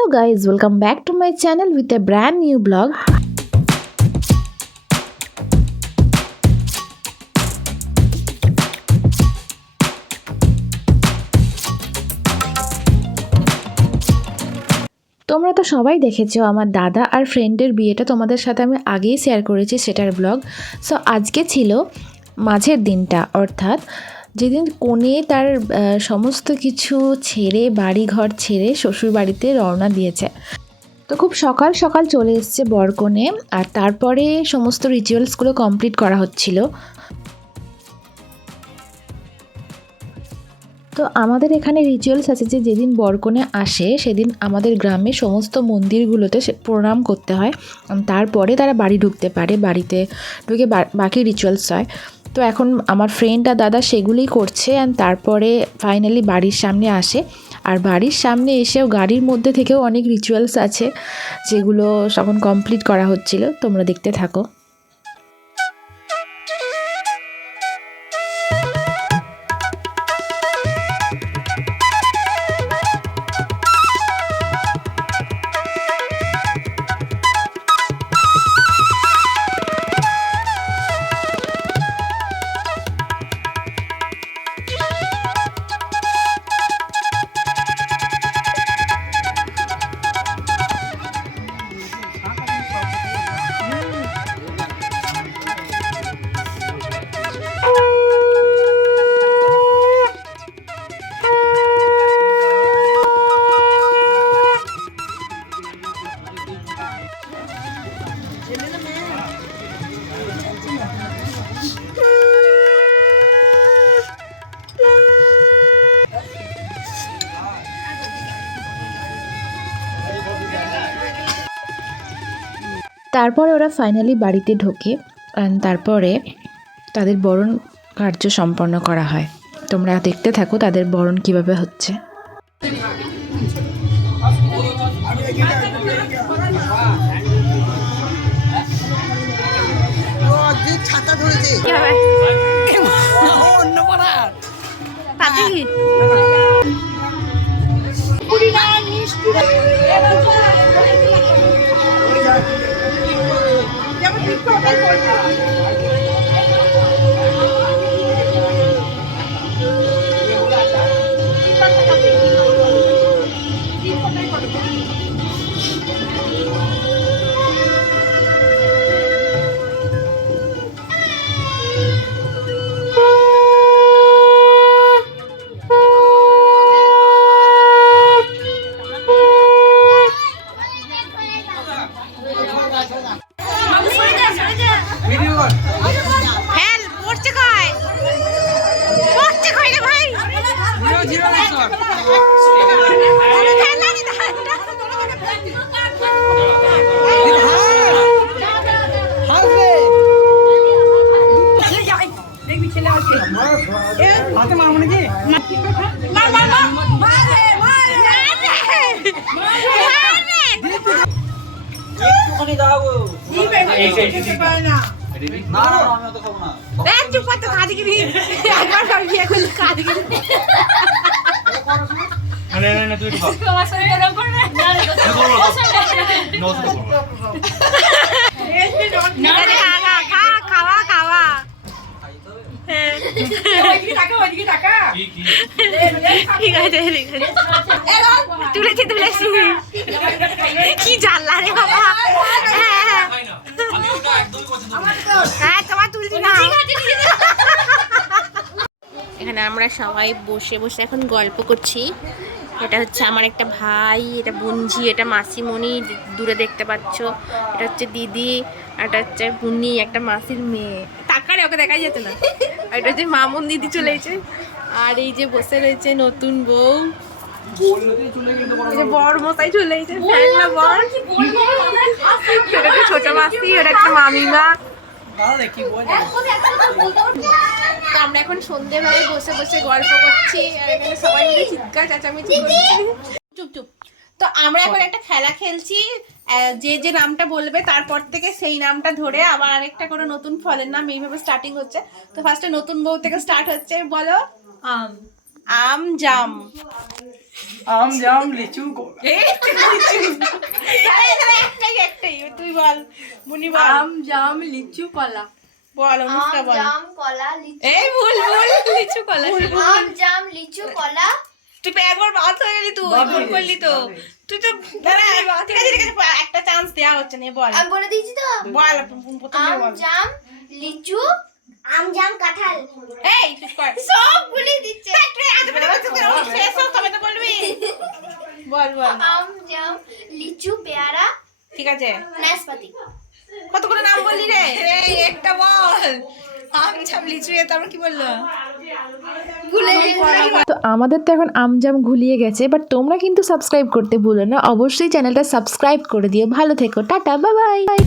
Hello guys, welcome back to my channel with a brand new blog. তোমরা তো সবাই দেখেছ আমার দাদা আর ফ্রেন্ডের বিয়েটা তোমাদের সাথে আমি আগেই শেয়ার করেছি সেটার ব্লগ সো আজকে ছিল মাঝের দিনটা অর্থাৎ যেদিন কনে তার সমস্ত কিছু ছেড়ে বাড়ি ঘর ছেড়ে শ্বশুর বাড়িতে রওনা দিয়েছে। তো খুব সকাল সকাল চলে এসছে বরকনে আর তারপরে সমস্ত রিচুয়ালসগুলো কমপ্লিট করা হচ্ছিল। তো আমাদের এখানে রিচুয়ালস আছে যে যেদিন বরকনে আসে সেদিন আমাদের গ্রামে সমস্ত মন্দিরগুলোতে প্রণাম করতে হয়। তারপরে তারা বাড়ি ঢুকতে পারে, বাড়িতে ঢুকে বাকি রিচুয়ালস হয়। তো এখন আমার ফ্রেন্ড আর দাদা সেগুলোই করছে অ্যান্ড তারপরে ফাইনালি বাড়ির সামনে আসে। আর বাড়ির সামনে এসেও গাড়ির মধ্যে থেকেও অনেক রিচুয়ালস আছে যেগুলো তখন কমপ্লিট করা হচ্ছিল। তোমরা দেখতে থাকো। তারপরে ওরা ফাইনালি বাড়িতে ঢোকে তারপরে তাদের বরণ কার্য সম্পন্ন করা হয়। তোমরা দেখতে থাকো তাদের বরণ কীভাবে হচ্ছে। ছাতা ধরেছে 叫谁说 একটুখানি দাও না না আমি অত খাব না দেখ চুপ কর কাঁদি গিরি একবার সব বিয়ে করলে কাঁদি গিরি খা খাওয়া ঠিক আছে ঠিক আছে তুলেছি তুলেছি কি জানলা রে বাবা হ্যাঁ হ্যাঁ হ্যাঁ তোমার তুলছি না এখানে আমরা সবাই বসে বসে এখন গল্প করছি এটা হচ্ছে আমার একটা ভাই এটা বুনঝি এটা মাসিমণি দূরে দেখতে পাচ্ছ এটা হচ্ছে দিদি এটা হচ্ছে বুনি একটা মাসির মেয়ে ওকে দেখা যেত না। আর এটা হচ্ছে মামুন দিদি চলে এসেছে। আর এই যে বসে রয়েছে নতুন বউ। বর মশাই চলে এসেছে বর। ছোট মাসি এটা একটা মামিমা। আমরা এখন বসে বসে গল্প করছি আর এখানে সবাই মিলে চিৎকার চেঁচামেচি চুপ চুপ। তো আমরা এখন একটা খেলা খেলছি। যে যে নামটা বলবে তারপর থেকে সেই নামটা ধরে আবার আরেকটা করে নতুন ফলের নাম এইভাবে স্টার্টিং হচ্ছে। তো ফার্স্টে নতুন বউ থেকে স্টার্ট হচ্ছে বলো? আম। আম জাম। আম জাম লিচু একটাই একটাই তুই বল মুনি বল। আম জাম লিচু কলা। বল অনুষ্কা বল। জাম কলা লিচু। এই ভুল ভুল লিচু কলা। আম জাম লিচু কলা তুই একবার বাদ হয়ে গেলি তুই ভুল করলি তো। তুই তো দাঁড়া ঠিক আছে ঠিক আছে একটা চান্স দেওয়া হচ্ছে না বল। আমি বলে দিয়েছি তো? বল প্রথমে আম বল। জাম লিচু আম জাম কাঁঠাল। এই চুপ কর। সব দিচ্ছে। শেষ হোক তবে তো বলবি। বল বল। আম জাম লিচু পেয়ারা ঠিক আছে। নাশপাতি। কতগুলো নাম বললি রে? এই একটা বল। আম ছাম লিচু এ তারপর কি বলল? ভুলে তো আমাদের তো এখন আমজাম ঘুলিয়ে গেছে বাট তোমরা কিন্তু সাবস্ক্রাইব করতে ভুলো না। অবশ্যই চ্যানেলটা সাবস্ক্রাইব করে দিও। ভালো থেকো। Tata bye bye